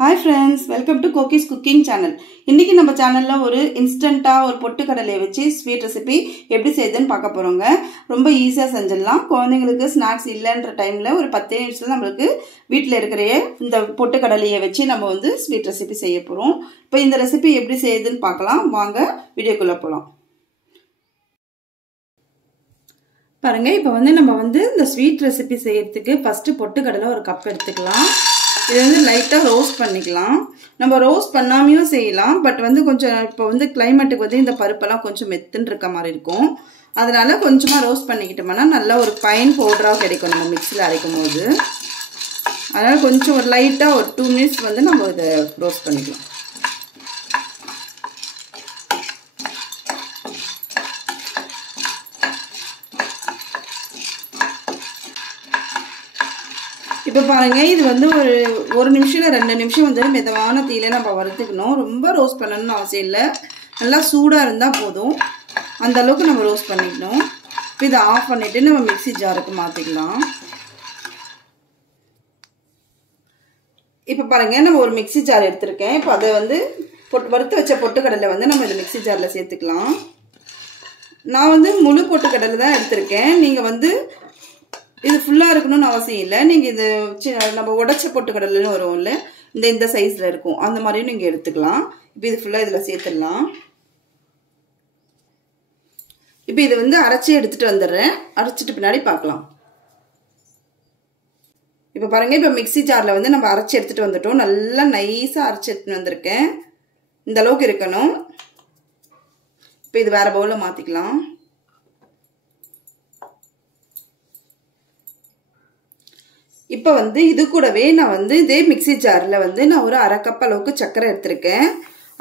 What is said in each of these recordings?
Hi friends, welcome to Kokis Cooking Channel. இன்னைக்கு நம்ம சேனல்ல ஒரு இன்ஸ்டன்ட்டா ஒரு பொட்டு கடலையை வச்சு ஸ்வீட் ரெசிபி எப்படி செய்யுதுன்னு பார்க்க போறோங்க. ரொம்ப ஈஸியா செஞ்சிடலாம். குழந்தைகளுக்கு ஸ்நாக்ஸ் இல்லன்ற டைம்ல ஒரு 10 நிமிஷத்துல நமக்கு வீட்ல இருக்கிற இந்த பொட்டு கடலையை வச்சு நம்ம வந்து ஸ்வீட் ரெசிபி செய்ய போறோம். இப்போ இந்த ரெசிபி எப்படி செய்யுதுன்னு பார்க்கலாம். வாங்க வீடியோக்குள்ள போலாம். பாருங்க, இப்போ வந்து நம்ம வந்து இந்த ஸ்வீட் ரெசிபி செய்யறதுக்கு ஃபர்ஸ்ட் பொட்டு கடலை ஒரு கப் எடுத்துக்கலாம். இது வந்து லைட்டா ரோஸ்ட் பண்ணிக்கலாம். நம்ம ரோஸ்ட் பண்ணாமையும் செய்யலாம். பட் வந்து கொஞ்சம் இப்போ வந்து கிளைமேட்டுக்கு வந்து இந்த பருப்பெல்லாம் கொஞ்சம் மெத்துன்னு இருக்க மாதிரி இருக்கும். அதனால கொஞ்சமா ரோஸ்ட் பண்ணிக்கிட்டோம்னா நல்ல ஒரு ஃபைன் பவுடராக கிடைக்கும் நம்ம மிக்சியில் அரைக்கும் போது. அதனால கொஞ்சம் ஒரு லைட்டா ஒரு 2 மினிட்ஸ் வந்து நம்ம இதை ரோஸ்ட் பண்ணிக்கலாம். இப்போ பாருங்க, இது வந்து ஒரு நிமிஷம் இல்லை 2 நிமிஷம் வந்து மிதமான தீயில நம்ம வறுத்துக்கணும். ரொம்ப ரோஸ்ட் பண்ணணும்னு அவசியம் இல்லை. நல்லா சூடாக இருந்தால் போதும். அந்த அளவுக்கு நம்ம ரோஸ்ட் பண்ணிக்கணும். இப்போ இதை ஆஃப் பண்ணிட்டு நம்ம மிக்சி ஜாருக்கு மாற்றிக்கலாம். இப்போ பாருங்க, நம்ம ஒரு மிக்சி ஜார் எடுத்திருக்கேன். இப்போ அதை வந்து வறுத்து வச்ச பொட்டுக்கடலை வந்து நம்ம இந்த மிக்சி ஜாரில் சேர்த்துக்கலாம். நான் வந்து முழு பொட்டுக்கடலை தான் எடுத்திருக்கேன். நீங்கள் வந்து இது ஃபுல்லாக இருக்கணும்னு அவசியம் இல்லை. நீங்கள் இது நம்ம உடச்ச பொட்டுக்கடலைன்னு வரும்ல, இந்த சைஸில் இருக்கும், அந்த மாதிரியும் நீங்கள் எடுத்துக்கலாம். இப்போ இது ஃபுல்லாக இதில் சேர்த்துடலாம். இப்போ இது வந்து அரைச்சி எடுத்துகிட்டு வந்துடுறேன். அரைச்சிட்டு பின்னாடி பார்க்கலாம். இப்போ பாருங்கள், இப்போ மிக்சி ஜாரில் வந்து நம்ம அரைச்சி எடுத்துகிட்டு வந்துட்டோம். நல்லா நைஸாக அரைச்சி எடுத்துகிட்டு வந்திருக்கேன். இந்த அளவுக்கு இருக்கணும். இப்போ இது வேறு பவுலில் மாற்றிக்கலாம். இப்போ வந்து இது கூடவே நான் வந்து இதே மிக்சி ஜாரில் வந்து நான் ஒரு 1/2 கப் அளவுக்கு சர்க்கரை எடுத்திருக்கேன்.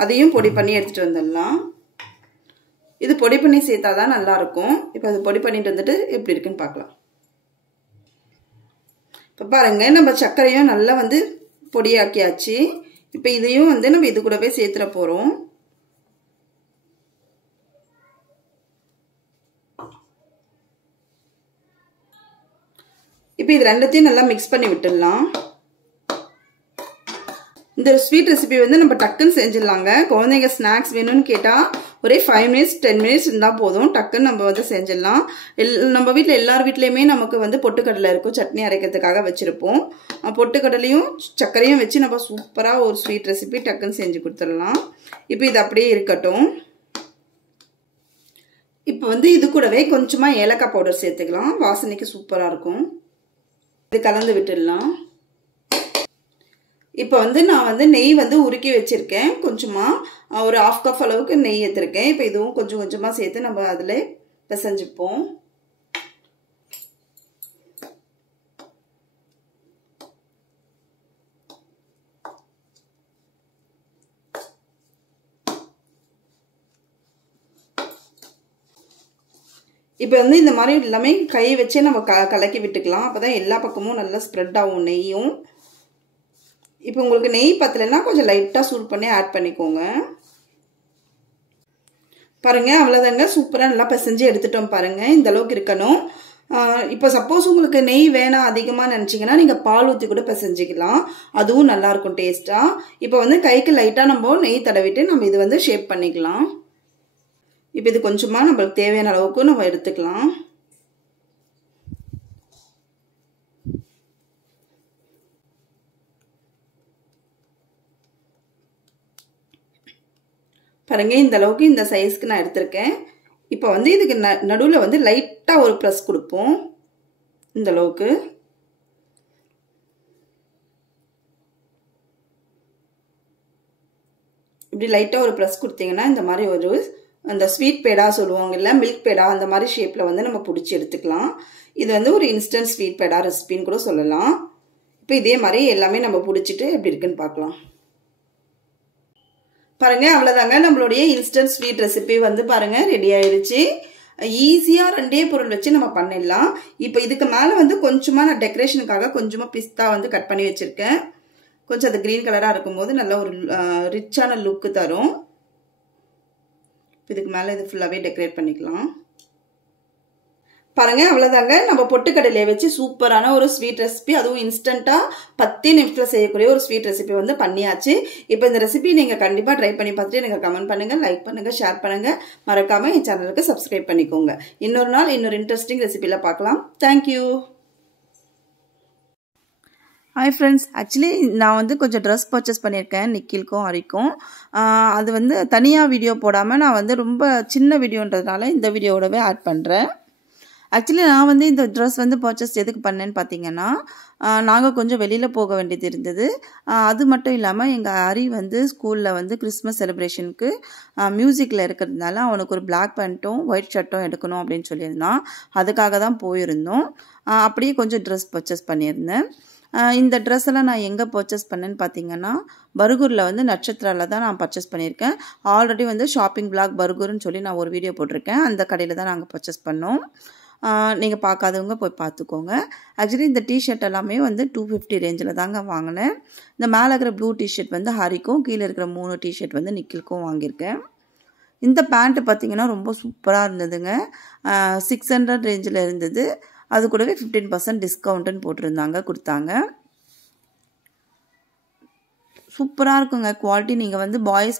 அதையும் பொடி பண்ணி எடுத்துகிட்டு வந்துடலாம். இது பொடி பண்ணி சேர்த்தா தான் நல்லாயிருக்கும். இப்போ அது பொடி பண்ணிட்டு வந்துட்டு எப்படி இருக்குன்னு பார்க்கலாம். இப்போ பாருங்க, நம்ம சர்க்கரையும் நல்லா வந்து பொடியாக்கியாச்சு. இப்போ இதையும் வந்து நம்ம இது கூடவே சேர்த்துட போகிறோம். இப்போ இது ரெண்டத்தையும் நல்லா மிக்ஸ் பண்ணி விட்டுடலாம். இந்த ஸ்வீட் ரெசிபி வந்து நம்ம டக்குன்னு செஞ்சிடலாங்க. குழந்தைங்க ஸ்நாக்ஸ் வேணும்னு கேட்டால் ஒரே 5 மினிட்ஸ் 10 மினிட்ஸ் இருந்தால் போதும். டக்குன்னு நம்ம வந்து செஞ்சிடலாம். நம்ம வீட்டில் எல்லார் வீட்லேயுமே நமக்கு வந்து பொட்டுக்கடலை இருக்கும். சட்னி அரைக்கிறதுக்காக வச்சுருப்போம். பொட்டுக்கடலையும் சர்க்கரையும் வச்சு நம்ம சூப்பராக ஒரு ஸ்வீட் ரெசிபி டக்குன்னு செஞ்சு கொடுத்துடலாம். இப்போ இது அப்படியே இருக்கட்டும். இப்போ வந்து இது கூடவே கொஞ்சமாக ஏலக்காய் பவுடர் சேர்த்துக்கலாம். வாசனைக்கு சூப்பராக இருக்கும். இது கலந்து விட்டுடலாம். இப்போ வந்து நான் வந்து நெய் வந்து உருக்கி வச்சிருக்கேன். கொஞ்சமாக ஒரு 1/2 கப் அளவுக்கு நெய் எடுத்திருக்கேன். இப்போ இதுவும் கொஞ்சம் கொஞ்சமாக சேர்த்து நம்ம அதில் பிசைஞ்சுப்போம். இப்போ வந்து இந்த மாதிரி எல்லாமே கை வச்சே நம்ம கலக்கி விட்டுக்கலாம். அப்போ தான் எல்லா பக்கமும் நல்லா ஸ்ப்ரெட் ஆகும் நெய்யும். இப்போ உங்களுக்கு நெய் பத்தலைன்னா கொஞ்சம் லைட்டாக சூடு பண்ணி ஆட் பண்ணிக்கோங்க. பாருங்கள், அவ்வளோதாங்க. சூப்பராக நல்லா பிசைஞ்சு எடுத்துட்டோம். பாருங்கள், இந்த அளவுக்கு இருக்கணும். இப்போ சப்போஸ் உங்களுக்கு நெய் வேணாம் அதிகமாக நினச்சிங்கன்னா நீங்கள் பால் ஊற்றி கூட பிசைஞ்சிக்கலாம். அதுவும் நல்லாயிருக்கும் டேஸ்ட்டாக. இப்போ வந்து கைக்கு லைட்டாக நம்ம நெய் தடவிட்டு நம்ம இது வந்து ஷேப் பண்ணிக்கலாம். இப்போ இது கொஞ்சமாக நம்மளுக்கு தேவையான அளவுக்கு நம்ம எடுத்துக்கலாம். பாருங்க, இந்த அளவுக்கு இந்த சைஸ்க்கு நான் எடுத்திருக்கேன். இப்போ வந்து இதுக்கு நடுவில் வந்து லைட்டாக ஒரு ப்ரெஸ் கொடுப்போம். இந்த அளவுக்கு இப்படி லைட்டாக ஒரு ப்ரெஸ் கொடுத்தீங்கன்னா இந்த மாதிரி ஒரு அந்த ஸ்வீட் பேடா சொல்லுவாங்க இல்லை, மில்க் பேடா, அந்த மாதிரி ஷேப்பில் வந்து நம்ம பிடிச்சி எடுத்துக்கலாம். இது வந்து ஒரு இன்ஸ்டன்ட் ஸ்வீட் பேடா ரெசிபின்னு கூட சொல்லலாம். இப்போ இதே மாதிரி எல்லாமே நம்ம பிடிச்சிட்டு எப்படி இருக்குன்னு பார்க்கலாம். பாருங்க, அவ்வளோதாங்க. நம்மளுடைய இன்ஸ்டன்ட் ஸ்வீட் ரெசிபி வந்து பாருங்க ரெடி ஆயிடுச்சு. ஈஸியாக 2 பொருள் வச்சு நம்ம பண்ணிடலாம். இப்போ இதுக்கு மேலே வந்து கொஞ்சமாக நான் டெக்கரேஷனுக்காக கொஞ்சமாக பிஸ்தா வந்து கட் பண்ணி வச்சுருக்கேன். கொஞ்சம் அது க்ரீன் கலராக இருக்கும்போது நல்ல ஒரு ரிச்சான லுக்கு தரும். இதுக்கு மேலே இது ஃபுல்லாகவே டெக்கரேட் பண்ணிக்கலாம். பாருங்க அவ்வளவுதாங்க நம்ம பொட்டுக்கடலையை வச்சு சூப்பரான ஒரு ஸ்வீட் ரெசிபி அதுவும் இன்ஸ்டன்ட்டா 10 நிமிஷத்துல செய்யக்கூடிய ஒரு ஸ்வீட் ரெசிபி வந்து பண்ணியாச்சு. இப்போ இந்த ரெசிபி நீங்க கண்டிப்பா ட்ரை பண்ணி பார்த்துட்டு எனக்கு கமெண்ட் பண்ணுங்க, லைக் பண்ணுங்க, ஷேர் பண்ணுங்க, மறக்காம என் சேனலுக்கு சப்ஸ்கிரைப் பண்ணிக்கோங்க. இன்னொரு நாள் இன்னொரு இன்ட்ரெஸ்டிங் ரெசிபில பார்க்கலாம். தேங்க்யூ. ஹாய் ஃப்ரெண்ட்ஸ், ஆக்சுவலி நான் வந்து கொஞ்சம் ட்ரெஸ் பர்ச்சேஸ் பண்ணியிருக்கேன் நிக்கிலுக்கும் ஹரிக்கும். அது வந்து தனியாக வீடியோ போடாமல் நான் வந்து ரொம்ப சின்ன வீடியோன்றதுனால இந்த வீடியோவோடவே ஆட் பண்ணுறேன். ஆக்சுவலி நான் வந்து இந்த ட்ரெஸ் வந்து பர்ச்சேஸ் எதுக்கு பண்ணேன்னு பார்த்தீங்கன்னா, நாங்கள் கொஞ்சம் வெளியில் போக வேண்டியது இருந்தது. அது மட்டும் இல்லாமல் எங்கள் ஹரி வந்து ஸ்கூலில் வந்து கிறிஸ்மஸ் செலிப்ரேஷனுக்கு மியூசிக்கில் இருக்கிறதுனால அவனுக்கு ஒரு பிளாக் பேண்ட்டும் ஒயிட் ஷர்ட்டும் எடுக்கணும் அப்படின்னு சொல்லியிருந்தான். அதுக்காக தான் போயிருந்தோம். அப்படியே கொஞ்சம் ட்ரெஸ் பர்ச்சேஸ் பண்ணியிருந்தேன். இந்த ட்ரெஸ் எல்லாம் நான் எங்கே பர்ச்சேஸ் பண்ணேன்னு பார்த்தீங்கன்னா, பர்கூரில் வந்து நட்சத்திராவில் தான் நான் பர்ச்சேஸ் பண்ணியிருக்கேன். ஆல்ரெடி வந்து ஷாப்பிங் பிளாக் பர்கூர்னு சொல்லி நான் ஒரு வீடியோ போட்டிருக்கேன். அந்த கடையில் தான் நாங்கள் பர்ச்சேஸ் பண்ணோம். நீங்கள் பார்க்காதவங்க போய் பார்த்துக்கோங்க. ஆக்சுவலி இந்த டிஷர்ட் எல்லாமே வந்து 250 ரேஞ்சில் தாங்க வாங்கினேன். இந்த மேலே இருக்கிற ப்ளூ டிஷர்ட் வந்து ஹரிக்கும், கீழே இருக்கிற 3 டிஷர்ட் வந்து நிக்கிலுக்கும் வாங்கியிருக்கேன். இந்த பேண்ட்டு பார்த்தீங்கன்னா ரொம்ப சூப்பராக இருந்ததுங்க. 600 ரேஞ்சில் இருந்தது. அது கூடவே 15% டிஸ்கவுண்ட்டுன்னு போட்டிருந்தாங்க, கொடுத்தாங்க. சூப்பராக இருக்குங்க குவாலிட்டி. நீங்கள் வந்து பாய்ஸ்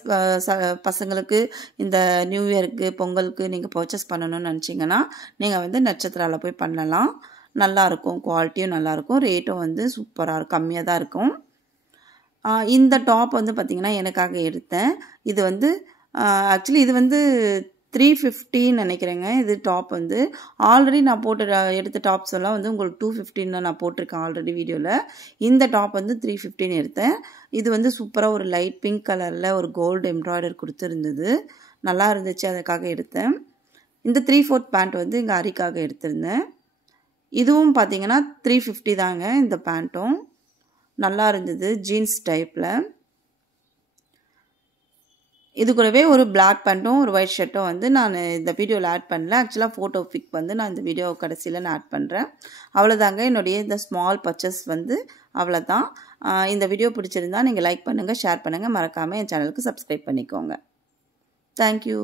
பசங்களுக்கு இந்த நியூ இயருக்கு பொங்கலுக்கு நீங்கள் பர்ச்சேஸ் பண்ணணும்னு நினச்சிங்கன்னா நீங்கள் வந்து நட்சத்திராவில் போய் பண்ணலாம். நல்லாயிருக்கும், குவாலிட்டியும் நல்லாயிருக்கும், ரேட்டும் வந்து சூப்பராக இருக்கும், கம்மியாக தான் இருக்கும். இந்த டாப் வந்து பார்த்திங்கன்னா எனக்காக எடுத்தேன். இது வந்து ஆக்சுவலி இது வந்து 350 நினைக்கிறேங்க. இது டாப் வந்து ஆல்ரெடி நான் எடுத்த டாப்ஸ் எல்லாம் வந்து உங்களுக்கு 250 நான் போட்டிருக்கேன் ஆல்ரெடி வீடியோவில். இந்த டாப் வந்து 350 எடுத்தேன். இது வந்து சூப்பராக ஒரு லைட் பிங்க் கலரில் ஒரு கோல்டு எம்ப்ராய்டர் கொடுத்துருந்தது, நல்லா இருந்துச்சு, அதுக்காக எடுத்தேன். இந்த 3/4 பேண்ட் வந்து எங்கள் ஹரிக்காக எடுத்திருந்தேன். இதுவும் பார்த்தீங்கன்னா 350 தாங்க. இந்த பேண்ட்டும் நல்லா இருந்தது, ஜீன்ஸ் டைப்பில். இது கூடவே ஒரு பிளாக் பேண்ட்டும் ஒரு ஒயிட் ஷர்ட்டும் வந்து நான் இந்த வீடியோவில் ஆட் பண்ணல. ஆக்சுவலாக ஃபோட்டோ பிக் வந்து நான் இந்த வீடியோ கடைசியில் நான் ஆட் பண்ணுறேன். அவ்வளோதாங்க என்னுடைய இந்த ஸ்மால் பர்ச்சேஸ் வந்து அவ்வளோதான். இந்த வீடியோ பிடிச்சிருந்தா நீங்கள் லைக் பண்ணுங்கள், ஷேர் பண்ணுங்கள், மறக்காமல் என் சேனலுக்கு சப்ஸ்கிரைப் பண்ணிக்கோங்க. தேங்க்யூ.